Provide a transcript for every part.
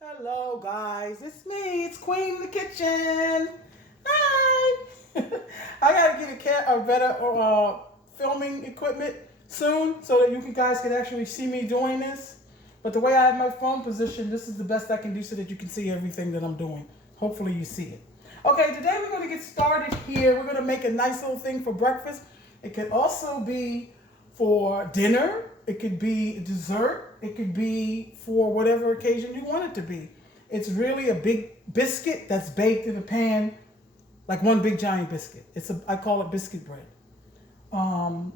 Hello guys, it's me, it's Queen in the kitchen. Hi! I gotta get a better filming equipment soon so that you guys can actually see me doing this. But the way I have my phone positioned, this is the best I can do so that you can see everything that I'm doing. Hopefully you see it. Okay, today we're gonna get started here. We're gonna make a nice little thing for breakfast. It could also be for dinner. It could be dessert. It could be for whatever occasion you want it to be. It's really a big biscuit that's baked in a pan, like one big giant biscuit. I call it biscuit bread. Um,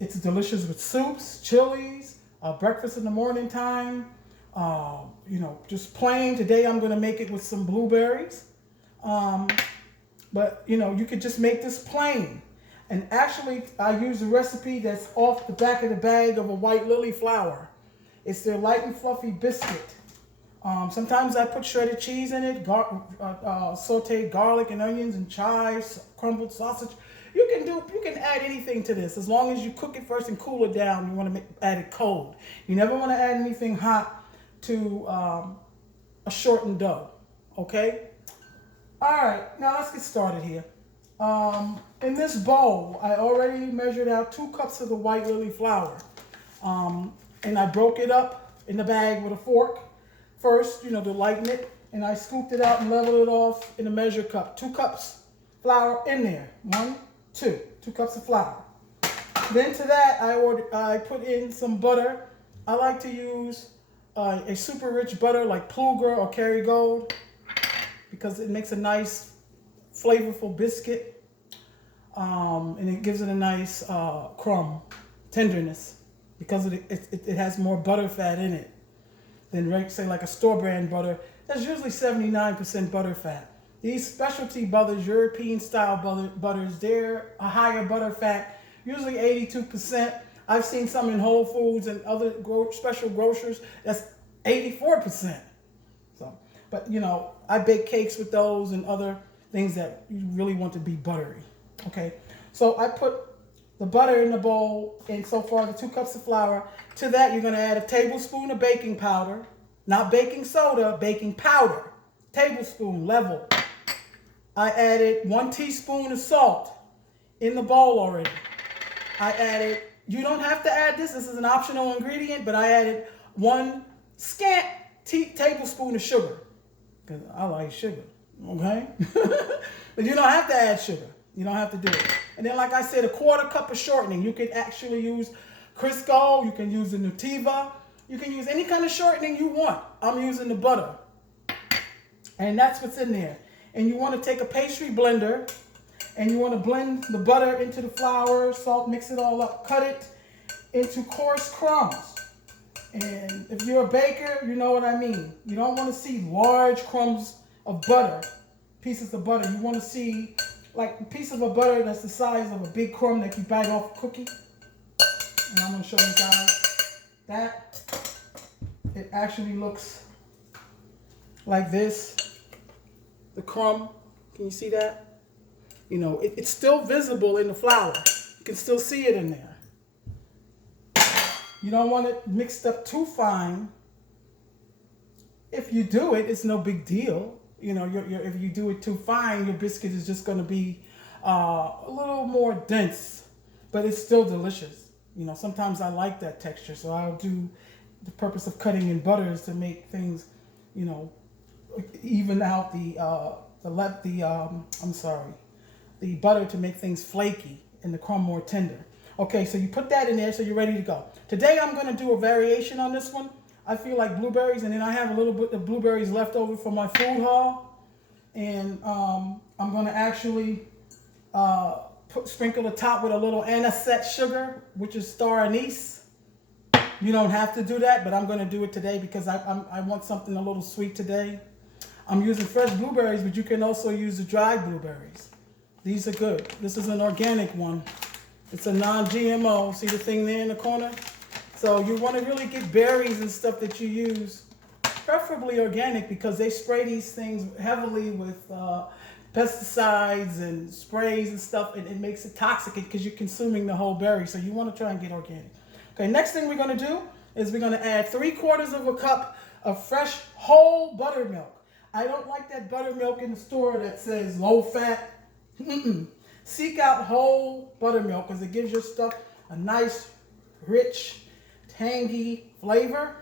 it's delicious with soups, chilies, breakfast in the morning time. Just plain. Today I'm going to make it with some blueberries. But you could just make this plain. And actually, I use a recipe that's off the back of the bag of a white lily flour. It's their light and fluffy biscuit. Sometimes I put shredded cheese in it, sauteed garlic and onions and chives, crumbled sausage. You can add anything to this as long as you cook it first and cool it down. You want to add it cold. You never want to add anything hot to a shortened dough. Okay. All right. Now let's get started here. In this bowl, I already measured out 2 cups of the white lily flour. And I broke it up in the bag with a fork first, to lighten it. And I scooped it out and leveled it off in a measure cup. 2 cups flour in there. 1, 2. 2 cups of flour. Then to that, I put in some butter. I like to use a super rich butter like Pluger or Kerrygold because it makes a nice flavorful biscuit, and it gives it a nice crumb tenderness because it has more butter fat in it than say like a store brand butter. That's usually 79% butter fat. These specialty butters, European style butters, they're a higher butter fat, usually 82%. I've seen some in Whole Foods and other special grocers that's 84%. So, but I bake cakes with those and other things that you really want to be buttery. Okay, so I put the butter in the bowl, and so far the 2 cups of flour. To that, you're going to add a tablespoon of baking powder, not baking soda, baking powder, tablespoon level. I added 1 teaspoon of salt in the bowl already. You don't have to add this is an optional ingredient, but I added 1 scant tablespoon of sugar, because I like sugar. Okay? But you don't have to add sugar. You don't have to do it. And then, like I said, a 1/4 cup of shortening. You could actually use Crisco. You can use the Nutiva. You can use any kind of shortening you want. I'm using the butter. And that's what's in there. And you want to take a pastry blender and you want to blend the butter into the flour, salt, mix it all up, cut it into coarse crumbs. And if you're a baker, you know what I mean. You don't want to see large crumbs of butter, pieces of butter. You want to see like a piece of a butter that's the size of a big crumb that you bite off a cookie. And I'm going to show you guys that. It actually looks like this. The crumb, can you see that? It's still visible in the flour. You can still see it in there. You don't want it mixed up too fine. If you do it, it's no big deal. If you do it too fine, your biscuit is just going to be a little more dense, but it's still delicious. Sometimes I like that texture, so I'll do the purpose of cutting in butter is to make things, even out the butter to make things flaky and the crumb more tender. Okay, so you put that in there, so you're ready to go. Today I'm going to do a variation on this one. I feel like blueberries, and then I have a little bit of blueberries left over from my food haul. And I'm going to actually sprinkle the top with a little anisette sugar, which is star anise. You don't have to do that, but I'm going to do it today because I want something a little sweet today. I'm using fresh blueberries, but you can also use the dried blueberries. These are good. This is an organic one. It's a non-GMO. See the thing there in the corner? So you want to really get berries and stuff that you use, preferably organic, because they spray these things heavily with pesticides and sprays and stuff, and it makes it toxic because you're consuming the whole berry. So you want to try and get organic. Okay, next thing we're going to do is we're going to add 3/4 of a cup of fresh whole buttermilk. I don't like that buttermilk in the store that says low fat. Seek out whole buttermilk because it gives your stuff a nice, rich, tangy flavor.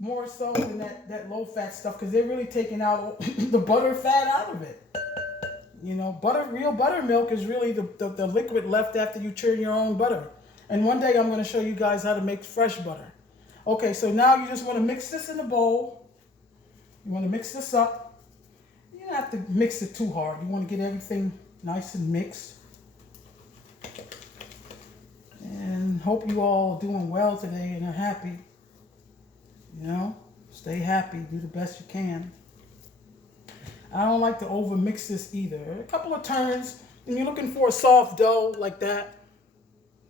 More so than that low fat stuff because they're really taking out the butter fat out of it. You know, real buttermilk is really the liquid left after you churn your own butter. And one day I'm going to show you guys how to make fresh butter. Okay, so now you just want to mix this in a bowl. You want to mix this up. You don't have to mix it too hard. You want to get everything nice and mixed. And hope you all are doing well today and are happy. You know, stay happy. Do the best you can. I don't like to over mix this either. A couple of turns. And you're looking for a soft dough like that.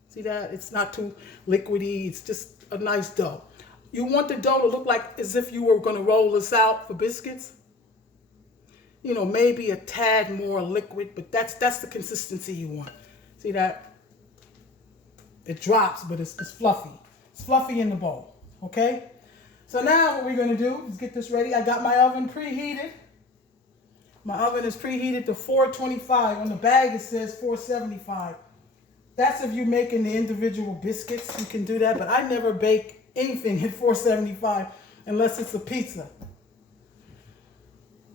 See that? It's not too liquidy. It's just a nice dough. You want the dough to look like as if you were going to roll this out for biscuits. You know, maybe a tad more liquid, but that's the consistency you want. See that? It drops, but it's fluffy. It's fluffy in the bowl, okay? So now what we're going to do is get this ready. I got my oven preheated. My oven is preheated to 425. On the bag it says 475. That's if you're making the individual biscuits. You can do that, but I never bake anything at 475 unless it's a pizza.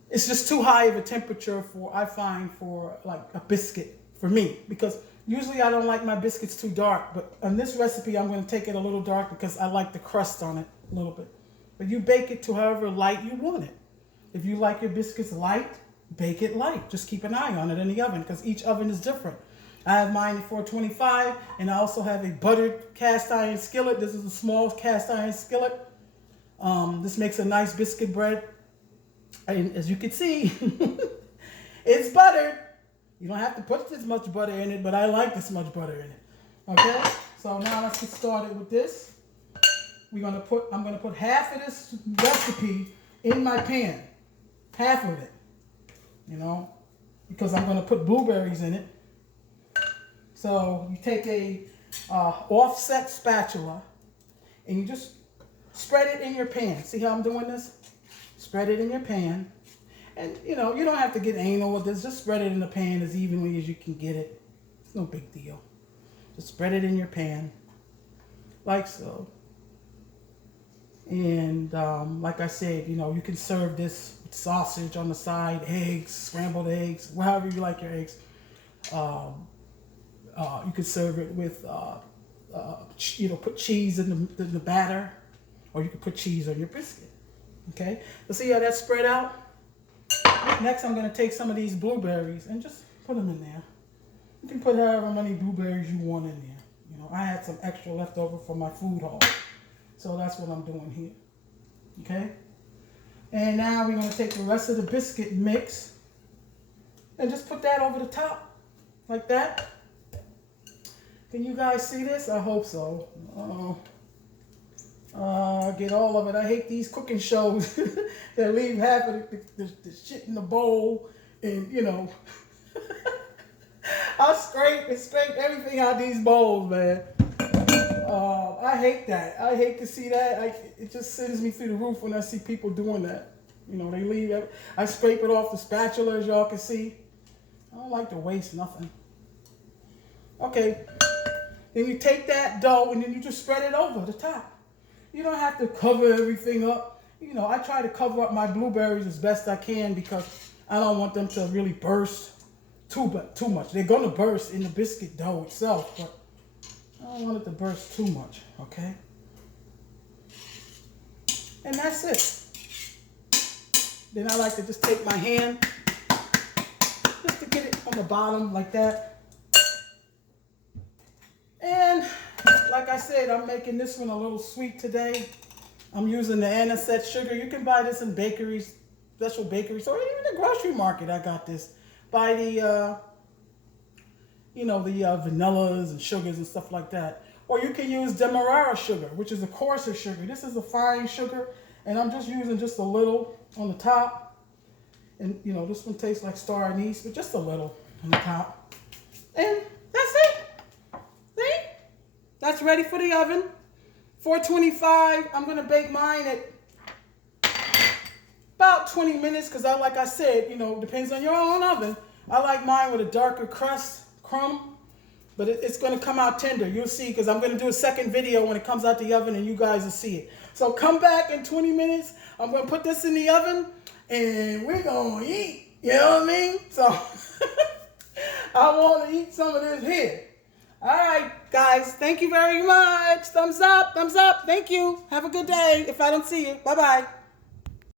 It's just too high of a temperature I find for like a biscuit for me, because usually I don't like my biscuits too dark, but on this recipe I'm going to take it a little dark because I like the crust on it a little bit. But you bake it to however light you want it. If you like your biscuits light, bake it light. Just keep an eye on it in the oven because each oven is different. I have mine at 425, and I also have a buttered cast iron skillet. This is a small cast iron skillet. This makes a nice biscuit bread. And as you can see, it's buttered. You don't have to put this much butter in it, but I like this much butter in it. Okay, so now let's get started with this. I'm gonna put half of this recipe in my pan. Half of it, you know, because I'm gonna put blueberries in it. So you take a offset spatula and you just spread it in your pan. See how I'm doing this? Spread it in your pan. And you know, you don't have to get anal with this. Just spread it in the pan as evenly as you can get it. It's no big deal. Just spread it in your pan like so. And like I said, you know, you can serve this with sausage on the side, eggs, scrambled eggs, however you like your eggs. You could serve it with, you know, put cheese in the batter, or you could put cheese on your biscuit. Okay, let's see how that's spread out. Next, I'm going to take some of these blueberries and just put them in there. You can put however many blueberries you want in there. You know, I had some extra left over from my food haul, so that's what I'm doing here. Okay, and now we're going to take the rest of the biscuit mix and just put that over the top like that. Can you guys see this? I hope so. Get all of it. I hate these cooking shows that leave half of the shit in the bowl, and you know, I scrape everything out of these bowls, man. I hate that. I hate to see that. It just sends me through the roof when I see people doing that. You know, they leave it. I scrape it off the spatula, as y'all can see. I don't like to waste nothing. Okay. Then you take that dough and then you just spread it over the top. You don't have to cover everything up. You know, I try to cover up my blueberries as best I can because I don't want them to really burst too much. They're going to burst in the biscuit dough itself, but I don't want it to burst too much, okay? And that's it. Then I like to just take my hand just to get it on the bottom like that. And like I said, I'm making this one a little sweet today. I'm using the anisette sugar. You can buy this in bakeries, special bakeries, or even the grocery market. I got this. Buy the, you know, the vanillas and sugars and stuff like that. Or you can use demerara sugar, which is a coarser sugar. This is a fine sugar, and I'm just using just a little on the top. And, you know, this one tastes like star anise, but just a little on the top. And that's it. See? That's ready for the oven. 425. I'm going to bake mine at about 20 minutes because like I said, you know, depends on your own oven. I like mine with a darker crumb, but it's going to come out tender. You'll see because I'm going to do a second video when it comes out the oven and you guys will see it. So come back in 20 minutes. I'm going to put this in the oven and we're going to eat. You know what I mean? So I want to eat some of this here. All right, guys. Thank you very much. Thumbs up. Thumbs up. Thank you. Have a good day if I don't see you. Bye-bye.